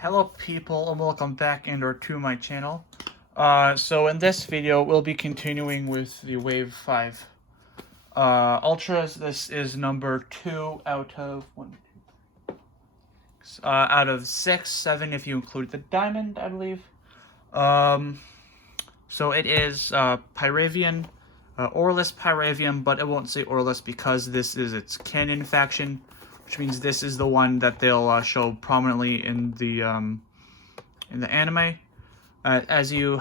Hello people and welcome back to my channel. So in this video we'll be continuing with the Wave 5 Ultras. This is number 2 out of 6, 7 if you include the diamond, I believe. So it is Piravian, Aurelus Pyravian, but it won't say Aurelus because this is its canon faction, which means this is the one that they'll show prominently in the anime. If you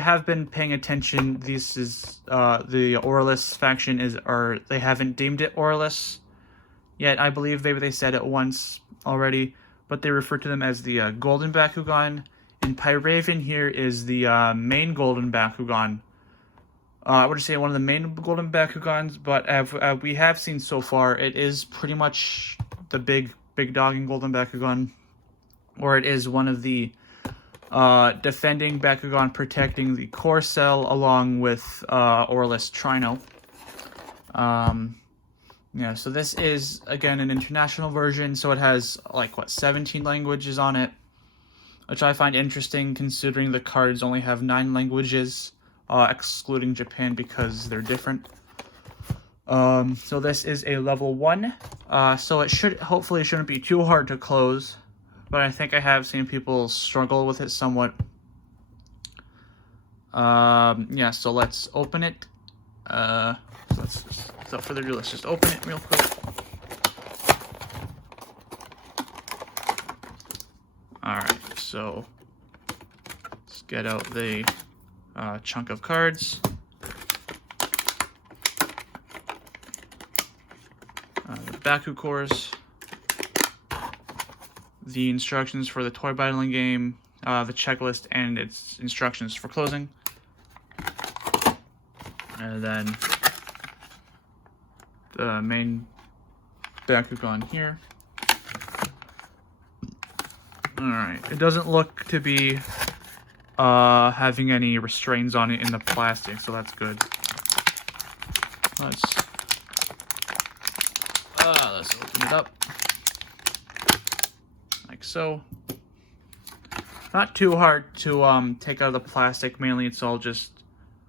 have been paying attention, this is the Aurelus faction they haven't deemed it Aurelus yet. I believe they said it once already, but they refer to them as the Golden Bakugan. And Piravian here is the main Golden Bakugan. I would say one of the main Golden Bakugans, but we have seen so far, it is pretty much the big dog in Golden Bakugan, or it is one of the defending Bakugan protecting the core cell along with Aurelus Trino. Yeah, so this is again an international version, so it has 17 languages on it, which I find interesting considering the cards only have 9 languages, excluding Japan because they're different. So this is a level 1, so it hopefully shouldn't be too hard to close, but I think I have seen people struggle with it somewhat. Yeah, so let's open it. Without further ado, let's just open it real quick. Alright, so let's get out the chunk of cards. The Baku cores, the instructions for the toy battling game, the checklist, and its instructions for closing. And then the main Bakugan here. Alright, it doesn't look to be having any restraints on it in the plastic, so that's good. Let's open it up. Like so. Not too hard to take out of the plastic, mainly it's all just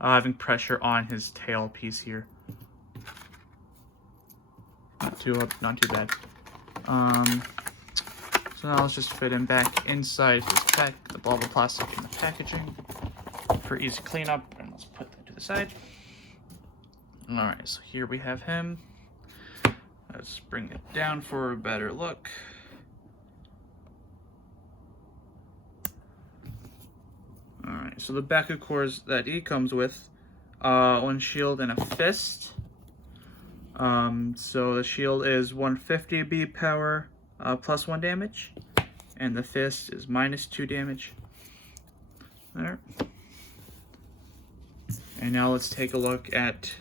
having pressure on his tail piece here. Not too bad. So now let's just fit him back inside his pack, all the plastic in the packaging for easy cleanup, and let's put that to the side. Alright, so here we have him. Let's bring it down for a better look. Alright, so the Baku cores that he comes with, one shield and a fist. So the shield is 150 B power, plus 1 damage, and the fist is minus 2 damage. There. And now let's take a look at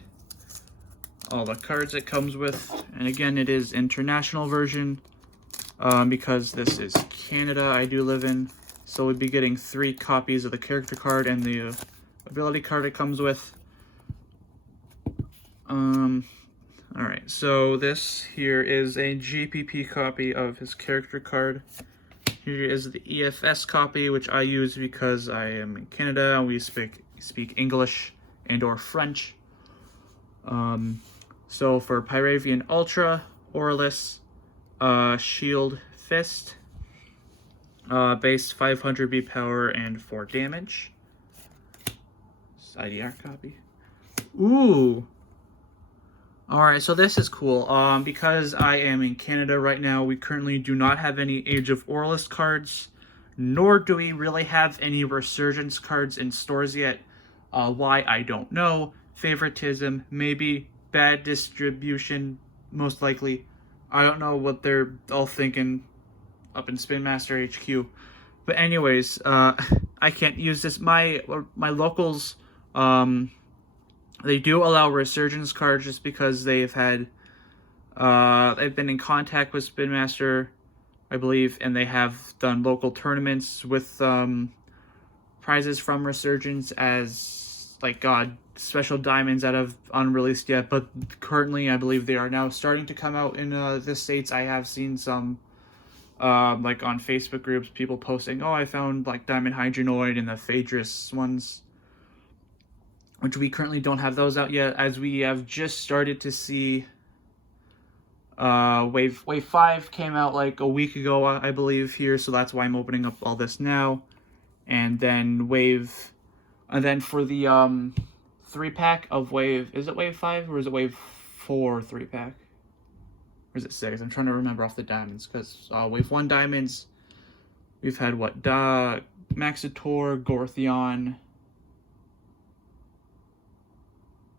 all the cards it comes with. And again, it is international version, because this is Canada I do live in. So we'd be getting 3 copies of the character card and the ability card it comes with. Alright, so this here is a GPP copy of his character card. Here is the EFS copy, which I use because I am in Canada and we speak English and or French. So for Piravian Ultra, Aurelus, Shield, Fist, base 500 B power and 4 damage. IDR copy. Ooh! Alright, so this is cool. Because I am in Canada right now, we currently do not have any Age of Aurelus cards, nor do we really have any Resurgence cards in stores yet. Why, I don't know. Favoritism, maybe. Bad distribution, most likely. I don't know what they're all thinking up in Spin Master HQ. But anyways, I can't use this. My locals, they do allow Resurgence cards just because they've been in contact with Spin Master, I believe, and they have done local tournaments with prizes from Resurgence as special diamonds that have unreleased yet, but currently I believe they are now starting to come out in the States. I have seen some like on Facebook groups, people posting, oh, I found like Diamond Hydronoid and the Phaedrus ones, which we currently don't have those out yet, as we have just started to see. Wave 5 came out like a week ago, I believe, here, so that's why I'm opening up all this now. And then for the 3-pack of wave, is it wave 5 or is it wave 4 3-pack? Or is it 6? I'm trying to remember off the diamonds, because wave 1 diamonds, we've had what? Maxitor, Gortheon.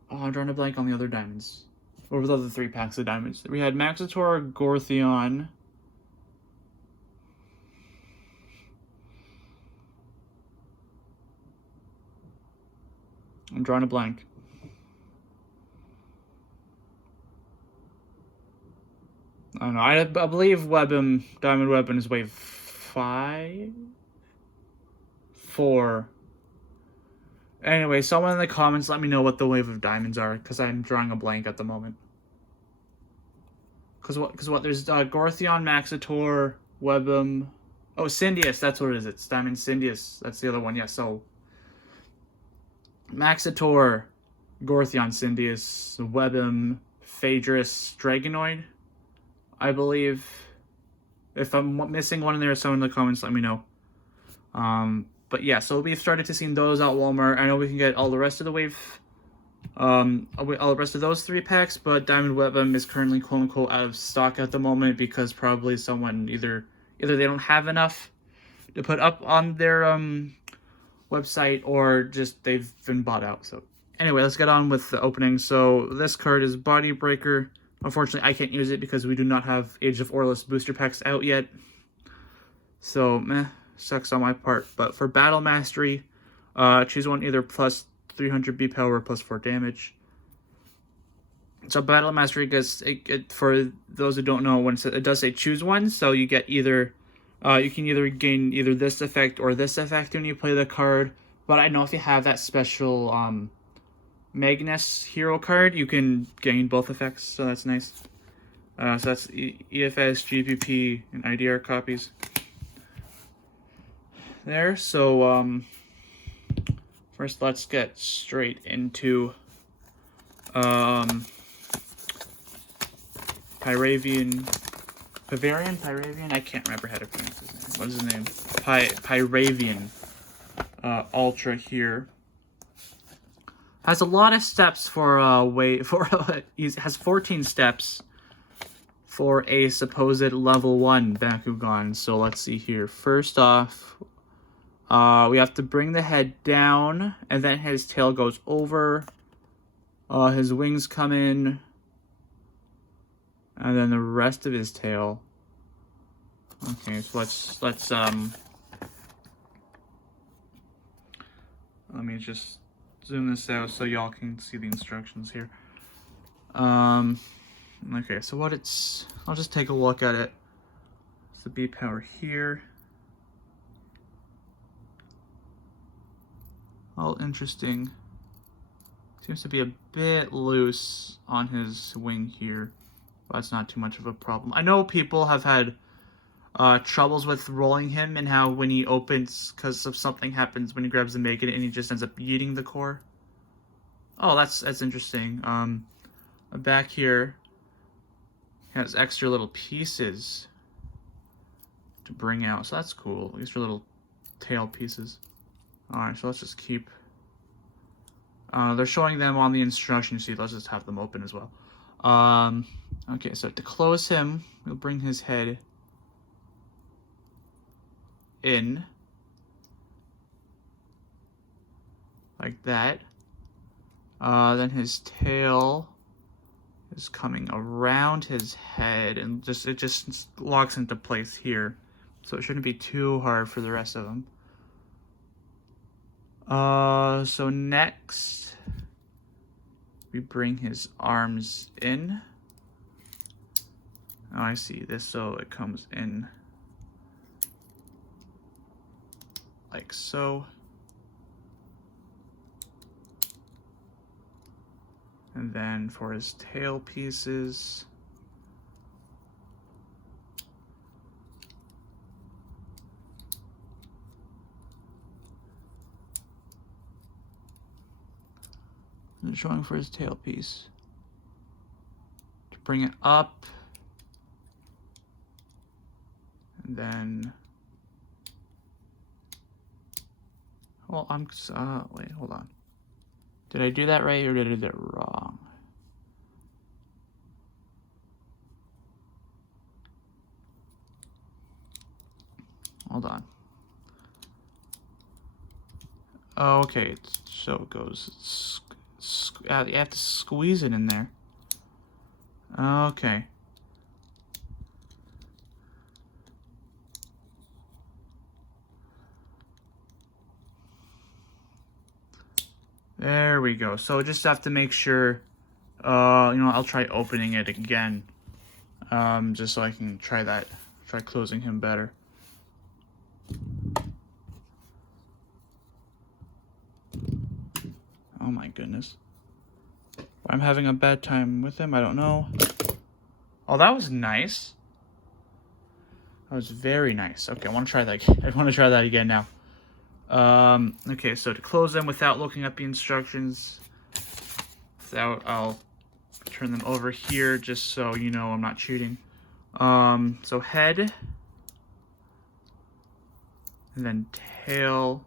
Oh, I'm drawing a blank on the other diamonds. What were the other 3 packs of diamonds? We had Maxitor, Gortheon. I'm drawing a blank. I don't know. I believe Diamond Weapon is wave 5? 4. Anyway, someone in the comments let me know what the wave of diamonds are, because I'm drawing a blank at the moment. Because what? There's Gortheon, Maxitor, Webum. Oh, Syndius, that's what it is. It's Diamond Syndius. That's the other one. Yeah, so Maxitor, Gortheon, Syndius, Webum, Phaedrus, Dragonoid, I believe. If I'm missing one in there, someone in the comments let me know. But yeah, so we've started to see those at Walmart. I know we can get all the rest of the wave, all the rest of those 3 packs, but Diamond Webum is currently quote unquote out of stock at the moment, because probably someone either they don't have enough to put up on their website, or just they've been bought out. So anyway, let's get on with the opening. So this card is Body Breaker. Unfortunately, I can't use it because we do not have Age of Aurelus booster packs out yet. So, meh, sucks on my part. But for Battle Mastery, choose one either plus 300 B power or plus 4 damage. So Battle Mastery gets, for those who don't know, when it does say choose one, so you get either, you can either gain either this effect or this effect when you play the card. But I know if you have that special, Magnus hero card, you can gain both effects, so that's nice. So that's EFS, GPP, and IDR copies there. So first let's get straight into Piravian, I can't remember how to pronounce his name. What is his name? Piravian Ultra here. Has a lot of steps for has 14 steps for a supposed level 1 Bakugan. So let's see here. First off, we have to bring the head down, and then his tail goes over. His wings come in, and then the rest of his tail. Okay, so let's let me just zoom this out so y'all can see the instructions here. Okay, so I'll just take a look at it. It's the B power here. All interesting. Seems to be a bit loose on his wing here, but that's not too much of a problem. I know people have had troubles with rolling him, and how when he opens, because of something happens when he grabs the magnet and he just ends up yeeting the core. Oh, that's interesting. Back here has extra little pieces to bring out, so that's cool. Extra little tail pieces. Alright, so let's just keep. They're showing them on the instruction sheet. Let's just have them open as well. Okay, so to close him, we'll bring his head in like that. Then his tail is coming around his head, and it just locks into place here, so it shouldn't be too hard for the rest of them. So next we bring his arms in. Oh, I see this, so it comes in like so. And then for his tail pieces, and showing for his tailpiece. To bring it up. And then... Well, wait, hold on. Did I do that right or did I do that wrong? Hold on. Oh, okay, so it goes. You have to squeeze it in there. Okay. There we go. So just have to make sure, I'll try opening it again, just so I can try closing him better. Oh my goodness. I'm having a bad time with him, I don't know. Oh, that was nice. That was very nice. Okay, I want to try that again. I want to try that again now. Okay, so to close them without looking at the instructions, I'll turn them over here just so you know I'm not cheating. So head, and then tail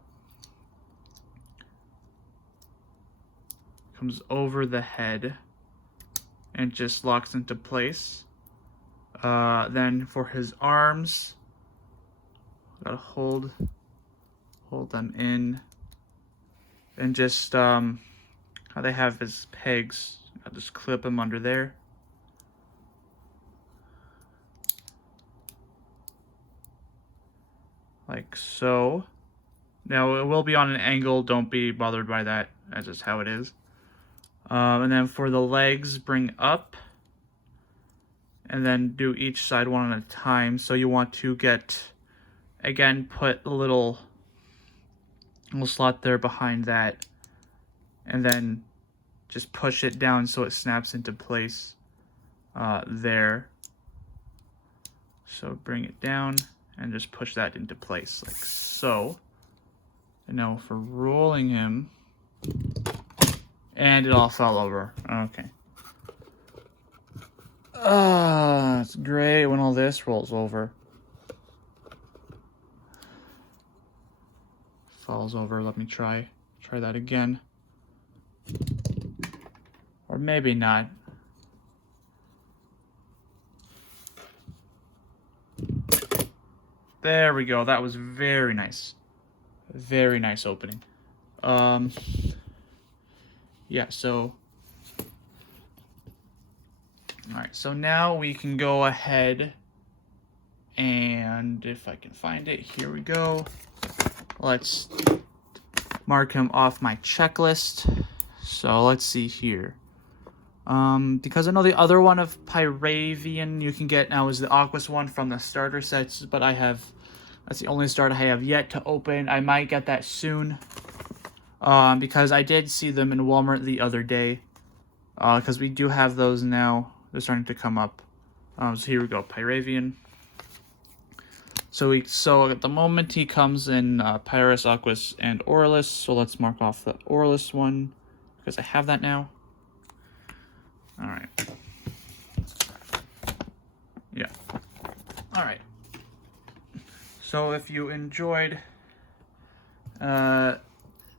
comes over the head and just locks into place. Then for his arms, gotta hold them in, and just how they have his pegs, I'll just clip them under there. Like so. Now it will be on an angle, don't be bothered by that, that's just how it is. And then for the legs, bring up, and then do each side one at a time. So you want to put a little slot there behind that, and then just push it down so it snaps into place there. So bring it down and just push that into place like so. And now for rolling him, and it all fell over. Okay. It's great when all this rolls over. Falls over. Let me try that again. Or maybe not. There we go. That was very nice. Very nice opening. Yeah, so alright, so now we can go ahead and if I can find it, here we go. Let's mark him off my checklist. So let's see here. Because I know the other one of Piravian you can get now is the Aquas one from the starter sets, but that's the only starter I have yet to open. I might get that soon. Because I did see them in Walmart the other day. Because we do have those now. They're starting to come up. So here we go, Piravian. So at the moment he comes in Pyrus, Aquas, and Aurelus. So let's mark off the Aurelus one because I have that now. All right. Yeah. All right. So if you enjoyed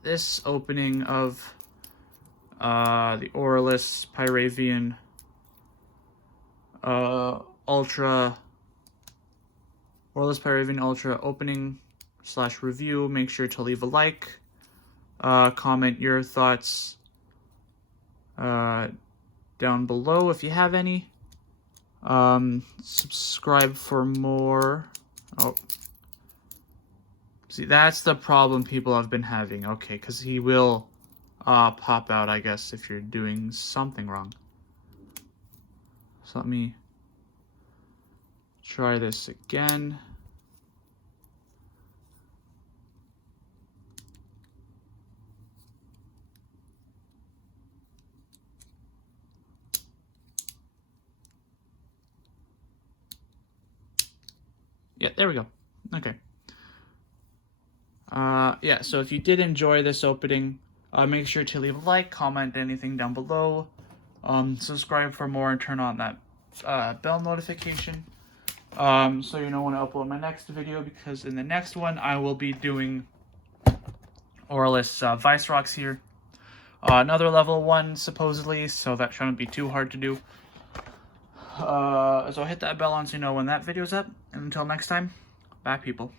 this opening of the Aurelus Pyravian Ultra, Aurelus Pyravian Ultra opening / review, make sure to leave a like, comment your thoughts down below if you have any. Subscribe for more. Oh. See, that's the problem people have been having. Okay, because he will pop out, I guess, if you're doing something wrong. So let me try this again. Yeah, there we go. Okay. Yeah, so if you did enjoy this opening, Make sure to leave a like, comment anything down below, subscribe for more, and turn on that bell notification, so you know when I upload my next video, because in the next one I will be doing Aurelus Vice Rocks here. Another level 1 supposedly, so that shouldn't be too hard to do. So hit that bell on so you know when that video's up, and until next time, bye people.